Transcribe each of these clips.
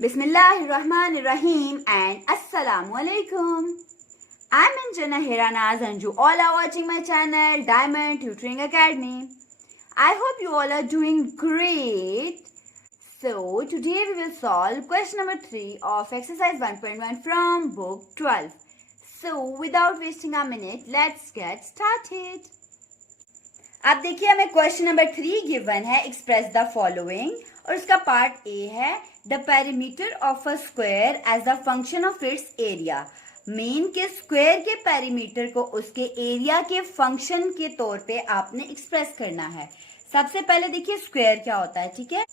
Bismillahirrahmanirrahim and Assalamu alaikum. I'm Anjana Hiranaz and you all are watching my channel Diamond Tutoring Academy. I hope you all are doing great. So today we will solve question number 3 of exercise 1.1 from book 12. So without wasting a minute, let's get started. अब देखिए हमें question number 3 given है express the following और उसका part A है the perimeter of a square as a function of its area. मेन के square के पेरीमीटर को उसके एरिया के फंक्शन के तौर पे आपने एक्सप्रेस करना है। सबसे पहले देखिए स्क्वायर क्या होता है, ठीक है।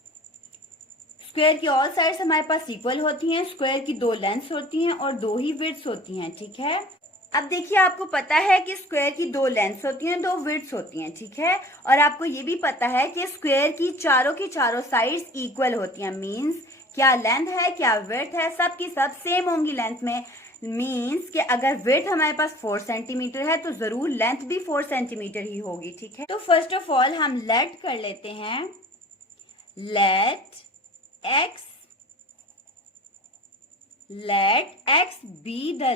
स्क्वायर की ऑल साइड्स हमारे पास इक्वल होती हैं, स्क्वायर की 2 लेंथ्स होती हैं और 2 ही विड्थ्स होती हैं, ठीक है। अब देखिए आपको पता है कि स्क्वायर की 2 लेंथ्स होती हैं, 2 विड्थ्स होती हैं, ठीक है। और आपको ये भी पता है कि स्क्वायर की चारों साइड्स इक्वल होती हैं। मींस क्या लेंथ है क्या विड्थ है, सब की सब सेम होंगी लेंथ में। मींस कि अगर विड्थ हमारे पास 4 सेंटीमीटर है तो जरूर लेंथ भी 4 सेंटीमीटर ही होगी, ठीक है। तो फर्स्ट ऑफ ऑल हम लेट कर लेते हैं, late x be the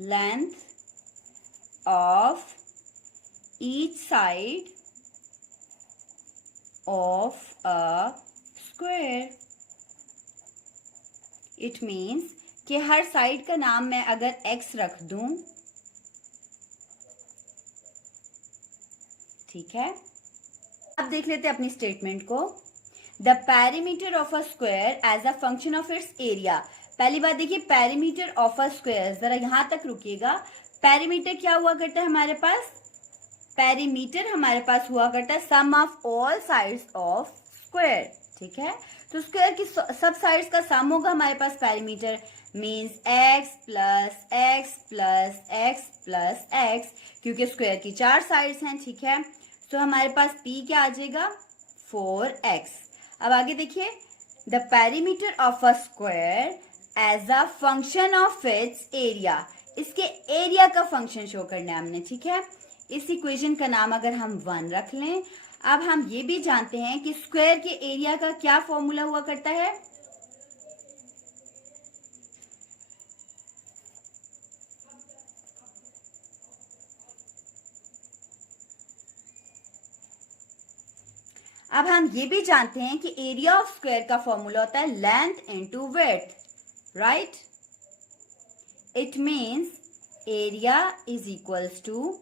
length of each side of a square. It means कि हर साइड का नाम मैं अगर x रख दूं, ठीक है। अब देख लेते हैं अपनी स्टेटमेंट को। The perimeter of a square as a function of its area. पहली बात देखिए पेरीमीटर ऑफ अ स्क्वायर, जरा यहां तक रुकिएगा। पेरीमीटर क्या हुआ करता है हमारे पास? पेरीमीटर हमारे पास हुआ करता है sum of all sides of square, ठीक है। तो स्क्वायर की सब साइड्स का सम होगा हमारे पास perimeter. Means x plus x plus x plus x, क्योंकि स्क्वायर की 4 साइड्स हैं, ठीक है। तो हमारे पास p क्या आ जाएगा? 4x। अब आगे देखिए, the perimeter of a square as a function of its area. इसके एरिया का फंक्शन शो करना है हमने, ठीक है। इस इक्वेशन का नाम अगर हम 1 रख लें। अब हम ये भी जानते हैं कि स्क्वायर के एरिया का क्या फॉर्मूला हुआ करता है? अब हम ये भी जानते हैं कि एरिया ऑफ स्क्वायर का फॉर्मूला होता है length into width, right. It means area is equals to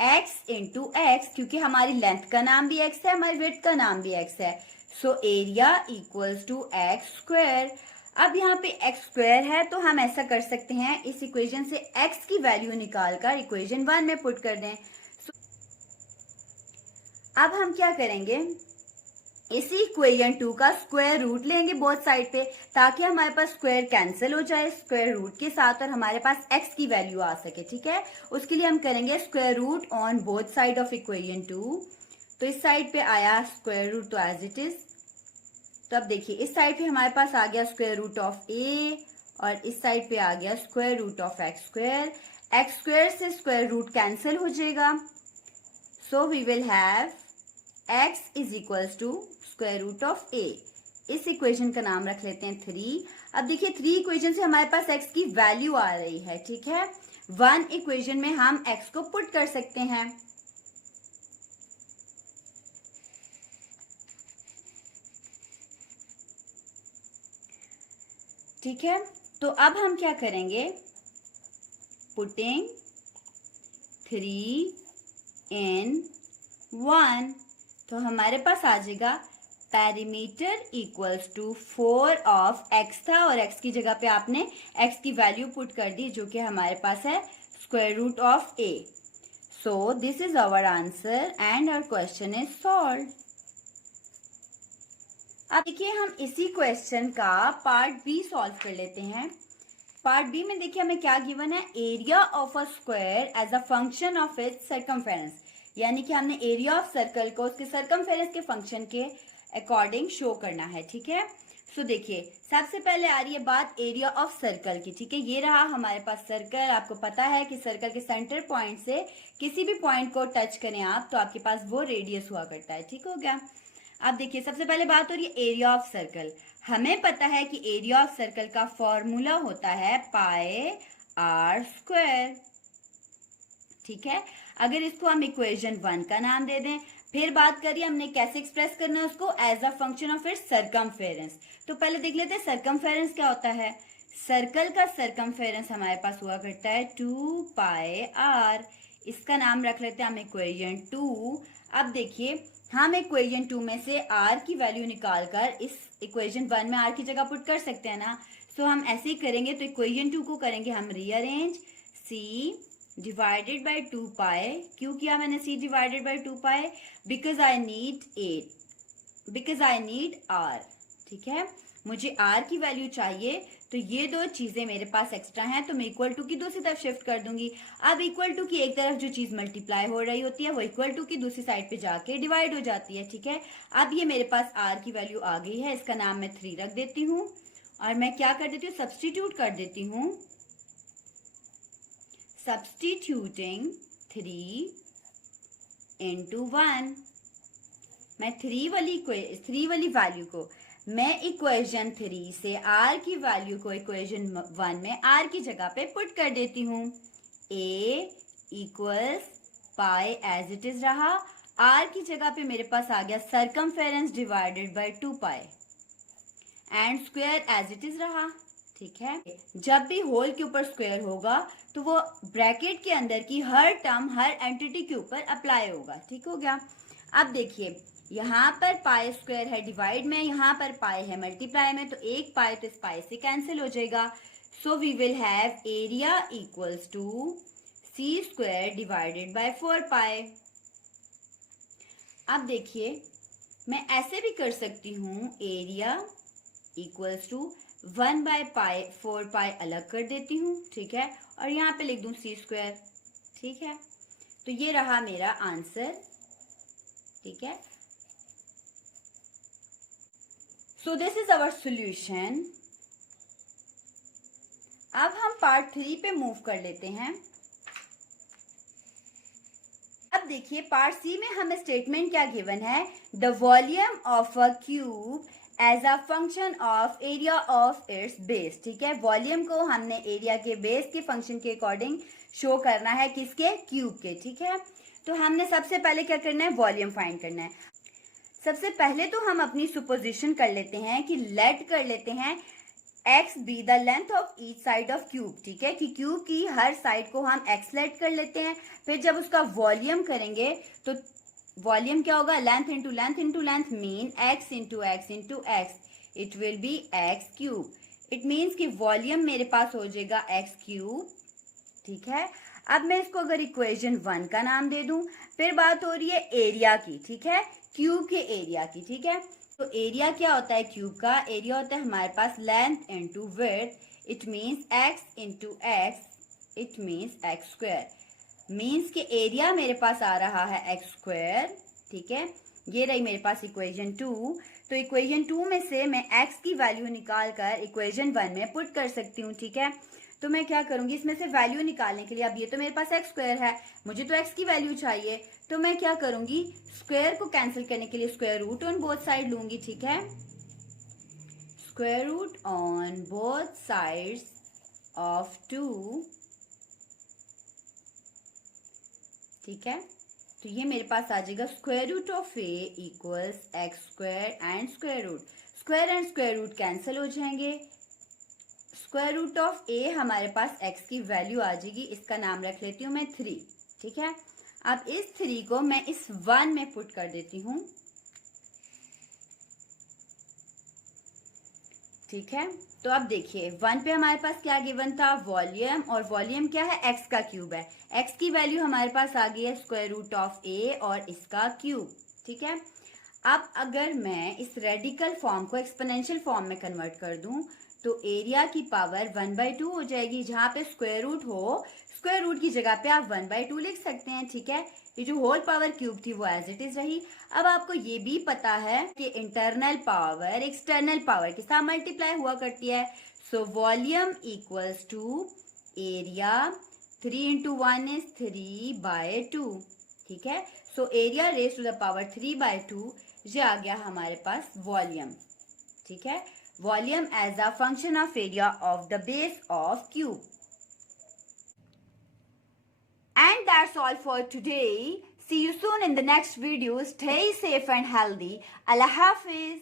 x into x, क्योंकि हमारी लेंथ का नाम भी x है, हमारी विड्थ का नाम भी x है। So area equals to x square. अब यहाँ पे x स्क्वायर है तो हम ऐसा कर सकते हैं, इस इक्वेशन से x की वैल्यू निकालकर इक्वेशन 1 में पुट कर दें। अब हम क्या करेंगे, इसी इक्वेशन 2 का स्क्वायर रूट लेंगे बोथ साइड पे, ताकि हमारे पास स्क्वायर कैंसिल हो जाए स्क्वायर रूट के साथ और हमारे पास x की वैल्यू आ सके, ठीक है। उसके लिए हम करेंगे square root on both side of equation 2। तो इस साइड पे आया स्क्वायर रूट तो एज इट इज। तो अब देखिए इस साइड पे हमारे पास आ गया स्क्वायर रूट ऑफ a और इस साइड पे आ गया square root of x square. X square से स्क्वायर रूट कैंसिल हो जाएगा। So we will have x is equals to square root of a। इस इक्वेशन का नाम रख लेते हैं 3। अब देखिए 3 इक्वेशन से हमारे पास x की वैल्यू आ रही है, ठीक है। 1 इक्वेशन में हम x को पुट कर सकते हैं। ठीक है, तो अब हम क्या करेंगे, पुटिंग 3 in 1, तो हमारे पास आ जाएगा perimeter equals to 4 of x था और x की जगह पे आपने x की वैल्यू पुट कर दी जो कि हमारे पास है square root of a। So this is our answer and our question is solve. अब देखिए हम इसी क्वेश्चन का पार्ट बी सॉल्व कर लेते हैं। पार्ट बी में देखिए हमें क्या गिवन है, area of a square as a function of its circumference, यानी कि हमने एरिया ऑफ सर्कल को उसके सर्कमफेरेंस के फंक्शन के अकॉर्डिंग शो करना है, ठीक है। सो देखिए सबसे पहले आ रही है बात एरिया ऑफ सर्कल की, ठीक है। ये रहा हमारे पास सर्कल। आपको पता है कि सर्कल के सेंटर पॉइंट से किसी भी पॉइंट को टच करें आप तो आपके पास वो रेडियस हुआ करता है, ठीक हो गया। अब देखिए सबसे पहले बात हो रही है एरिया ऑफ सर्कल। हमें पता है कि एरिया ऑफ सर्कल का फॉर्मूला होता है पाई आर स्क्वायर, ठीक है। अगर इसको हम इक्वेशन 1 का नाम दे दें, फिर बात करिए हमने कैसे एक्सप्रेस करना है उसको, as a function of its circumference. तो पहले देख लेते हैं सरकमफेरेंस क्या होता है। सर्कल का सरकमफेरेंस हमारे पास हुआ करता है 2 पाई आर। इसका नाम रख लेते हैं हम इक्वेशन 2। अब देखिए हम इक्वेशन 2 में से आर की वैल्यू निकालकर इस इक्वेशन 1 में आर की जगह पुट कर सकते हैं ना। सो हम ऐसे ही करेंगे। तो इक्वेशन 2 को करेंगे हम रीअरेंज, सी डिवाइडेड बाई 2 पाई। क्यों किया मैंने c divided by 2 pi? Because I need 8, because I need r, ठीक है। मुझे r की वैल्यू चाहिए, तो ये दो चीजें मेरे पास एक्स्ट्रा हैं, तो मैं इक्वल टू की दूसरी तरफ शिफ्ट कर दूंगी। अब इक्वल टू की एक तरफ जो चीज मल्टीप्लाई हो रही होती है वो इक्वल टू की दूसरी साइड पे जाके डिवाइड हो जाती है, ठीक है। अब ये मेरे पास r की वैल्यू आ गई है, इसका नाम मैं 3 रख देती हूँ और मैं क्या कर देती हूँ, सब्सटीट्यूट कर देती हूँ। Substituting 3 into 1, मैं 3 वाली वैल्यू को मैं इक्वेशन 3 से r की वैल्यू को इक्वेशन 1 में r की जगह पे पुट कर देती हूँ। a equals pi as it is रहा, r की जगह पे मेरे पास आ गया circumference divided by 2 pi and square as it is रहा, ठीक है। जब भी होल के ऊपर स्क्वायर होगा तो वो ब्रैकेट के अंदर की हर टर्म हर एंटिटी के ऊपर अप्लाई होगा, ठीक हो गया। अब देखिए यहाँ पर पाई स्क्वायर है डिवाइड में, यहाँ पर पाई है मल्टीप्लाई में, तो एक पाई तो इस पाई से कैंसिल हो जाएगा। So we will have area equals to C square divided by 4 pi. अब देखिए मैं ऐसे भी कर सकती हूँ, area equals to 1 by pi 4 pi अलग कर देती हूँ, ठीक है, और यहाँ पे लिख दूँ सी स्क्वायर, ठीक है। तो ये रहा मेरा आंसर, ठीक है। So this is our solution. अब हम पार्ट 3 पे मूव कर लेते हैं। अब देखिए पार्ट सी में हमें स्टेटमेंट क्या गिवन है, the volume of a cube as a function of area of its base, ठीक है। वॉल्यूम को हमने एरिया के बेस के फंक्शन के अकॉर्डिंग शो करना है, किसके, क्यूब के, ठीक है। तो हमने सबसे पहले क्या करना है, वॉल्यूम फाइंड करना है। सबसे पहले तो हम अपनी सुपोजिशन कर लेते हैं कि लेट कर लेते हैं x be the length of each side of cube, ठीक है, कि क्यूब की हर साइड को हम x लेट कर लेते हैं। फिर जब उसका वॉल्यूम करेंगे तो वॉल्यूम क्या होगा, length into length into length, mean x into x into x, it will be x cube. It means कि वॉल्यूम मेरे पास हो जाएगा x क्यूब, ठीक है। अब मैं इसको अगर इक्वेशन 1 का नाम दे दूं, फिर बात हो रही है एरिया की, ठीक है, क्यूब के एरिया की, ठीक है। तो एरिया क्या होता है क्यूब का, एरिया होता है हमारे पास length into width, it means x into x, it means x square, means कि एरिया मेरे पास आ रहा है एक्स स्क्वायर, ठीक है। ये रही मेरे पास इक्वेशन 2। तो इक्वेशन 2 में से मैं x की वैल्यू निकाल कर इक्वेशन 1 में पुट कर सकती हूँ, ठीक है। तो मैं क्या करूंगी, इसमें से वैल्यू निकालने के लिए, अब ये तो मेरे पास एक्स स्क्वायर है, मुझे तो एक्स की वैल्यू चाहिए, तो मैं क्या करूंगी, स्क्वायर को कैंसिल करने के लिए square root on both side लूंगी, ठीक है। Square root on both sides of 2, ठीक है। तो ये मेरे पास आ जाएगा square root of A equals x square and square root, square and square root cancel हो जाएंगे। स्क्वायर रूट ऑफ ए हमारे पास x की वैल्यू आ जाएगी, इसका नाम रख लेती हूँ मैं 3, ठीक है। अब इस 3 को मैं इस 1 में पुट कर देती हूँ, ठीक है। तो अब देखिए 1 पे हमारे पास क्या गिवन था, वॉल्यूम, और वॉल्यूम क्या है, x का क्यूब है। x की वैल्यू हमारे पास आ गई है स्क्वायर रूट ऑफ a और इसका क्यूब, ठीक है। अब अगर मैं इस रेडिकल फॉर्म को एक्सपोनेंशियल फॉर्म में कन्वर्ट कर दूं तो एरिया की पावर 1/2 हो जाएगी। जहां पे स्क्वायर रूट हो, स्क्वायर रूट की जगह पे आप 1/2 लिख सकते हैं, ठीक है। ये जो होल पावर क्यूब थी वो एज इट इज रही। अब आपको ये भी पता है कि इंटरनल पावर एक्सटर्नल पावर के साथ मल्टीप्लाई हुआ करती है। So volume equals to area, 3 into 1 is 3/2, ठीक है। So area raise to the power 3/2 ये आ गया हमारे पास वॉल्यूम, ठीक है, volume as a function of area of the base of cube. And that's all for today. See you soon in the next video. Stay safe and healthy. Allah Hafiz.